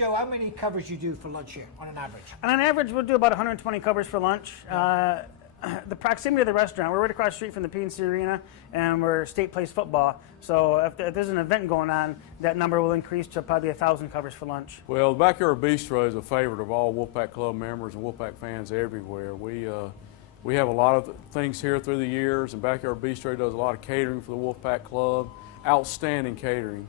Joe, how many covers you do for lunch here on an average? On an average, we'll do about 120 covers for lunch. The proximity of the restaurant, we're right across the street from the PNC Arena, and we're State Place football. So if there's an event going on, that number will increase to probably 1,000 covers for lunch. Well, the Backyard Bistro is a favorite of all Wolfpack Club members and Wolfpack fans everywhere. We have a lot of things here through the years, and Backyard Bistro does a lot of catering for the Wolfpack Club, outstanding catering.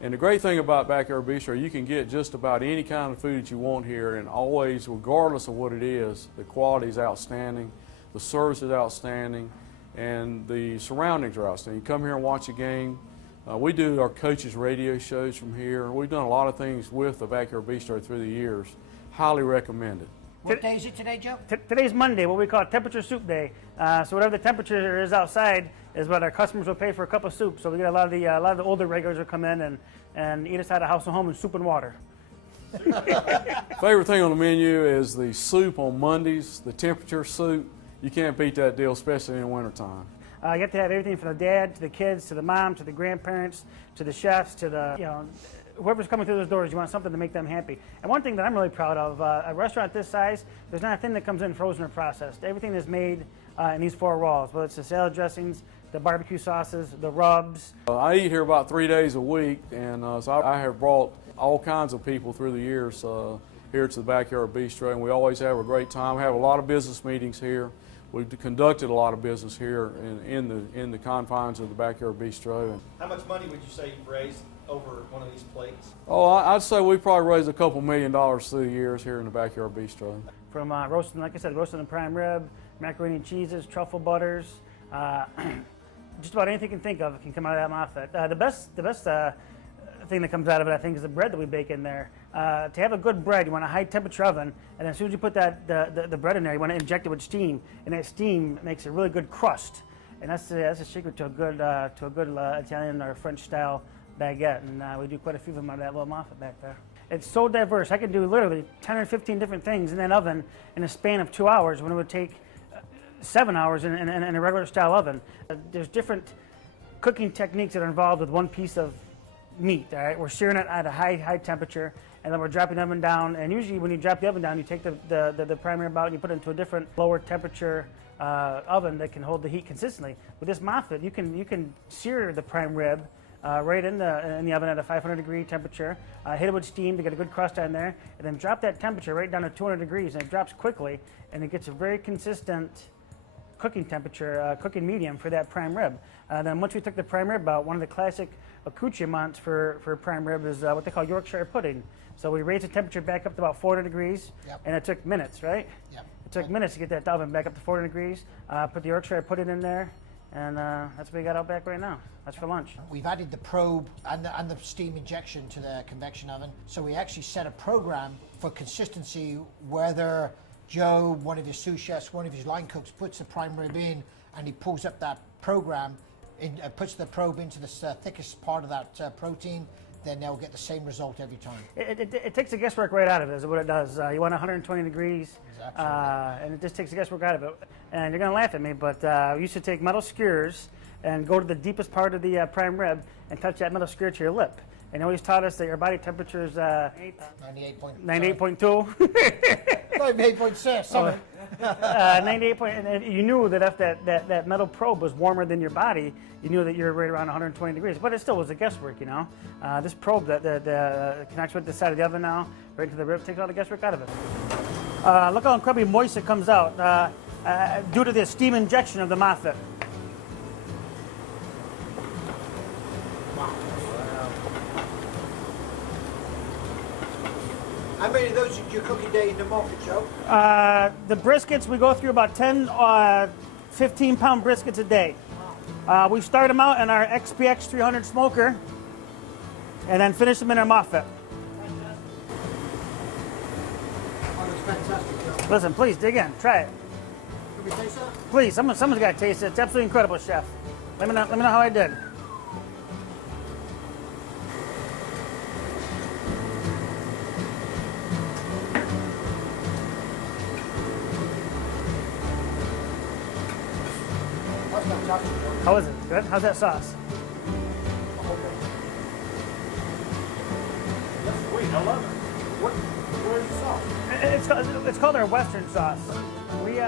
And the great thing about Backyard Bistro, you can get just about any kind of food that you want here, and always, regardless of what it is, the quality is outstanding. The service is outstanding, and the surroundings are outstanding. You come here and watch a game. We do our coaches' radio shows from here. We've done a lot of things with the Backyard Bistro through the years. Highly recommend it. What day is it today, Joe? Today's Monday, what we call temperature soup day. So whatever the temperature is outside is what our customers will pay for a cup of soup. So we get a lot of the older regulars will come in and eat us out of house and home in soup and water. Favorite thing on the menu is the soup on Mondays, the temperature soup. You can't beat that deal, especially in the wintertime. You have to have everything from the dad to the kids to the mom to the grandparents to the chefs to the whoever's coming through those doors. You want something to make them happy. And one thing that I'm really proud of, a restaurant this size, there's not a thing that comes in frozen or processed. Everything is made in these four walls, whether it's the salad dressings, the barbecue sauces, the rubs. I eat here about 3 days a week, and so I have brought all kinds of people through the years here to the Backyard Bistro, and we always have a great time. We have a lot of business meetings here. We've conducted a lot of business here in the confines of the Backyard Bistro. How much money would you say you've raised over one of these plates? Oh, I'd say we probably raised a couple $1 million through the years here in the Backyard Bistro. From roasting, like I said, roasting the prime rib, macaroni and cheeses, truffle butters, just about anything you can think of can come out of that Moffat. The best thing that comes out of it, I think, is the bread that we bake in there. To have a good bread, you want a high temperature oven, and as soon as you put the bread in there, you want to inject it with steam, and that steam makes a really good crust. And that's a secret to a good Italian or French style baguette, and we do quite a few of them out of that little Moffat back there. It's so diverse. I can do literally 10 or 15 different things in that oven in a span of 2 hours when it would take 7 hours in a regular style oven. There's different cooking techniques that are involved with one piece of meat. All right, we're searing it at a high temperature, and then we're dropping the oven down. And usually, when you drop the oven down, you take the prime rib out and you put it into a different lower temperature oven that can hold the heat consistently. With this Moffat, you can sear the prime rib right in the oven at a 500-degree temperature. Hit it with steam to get a good crust on there, and then drop that temperature right down to 200 degrees, and it drops quickly, and it gets a very consistent cooking temperature, cooking medium for that prime rib. Then once we took the prime rib out, one of the classic accoutrements for prime rib is what they call Yorkshire pudding. So we raised the temperature back up to about 400 degrees, and it took minutes, right? Yep. It took minutes to get that oven back up to 400 degrees, put the Yorkshire pudding in there, and that's what we got out back right now. That's for lunch. We've added the probe and the steam injection to the convection oven. So we actually set a program for consistency, whether Joe, one of his sous chefs, one of his line cooks, puts the prime rib in and he pulls up that program, puts the probe into the thickest part of that protein, then they'll get the same result every time. It takes the guesswork right out of it, is what it does. You want 120 degrees, and it just takes the guesswork out of it. And you're going to laugh at me, but we used to take metal skewers and go to the deepest part of the prime rib and touch that metal skewer to your lip. And they always taught us that your body temperature is 98.2. 98.6. 98 point, and you knew that if that metal probe was warmer than your body, you knew that you were right around 120 degrees. But it still was a guesswork, you know. This probe that connects with the side of the oven now, right to the rib, takes all the guesswork out of it. Look how incredibly moist it comes out due to the steam injection of the Moffat. How many of those did you cook a day in the market, Joe? The briskets, we go through about 10, 15-pound briskets a day. We start them out in our XPX 300 smoker and then finish them in our Moffat. Oh, it's fantastic, Joe. Listen, please, dig in. Try it. Can we taste that? Please, someone's got to taste it. It's absolutely incredible, Chef. Let me know how I did. How is it? Good? How's that sauce? That's sweet. I love it. Where's the sauce? It's called our Western sauce. We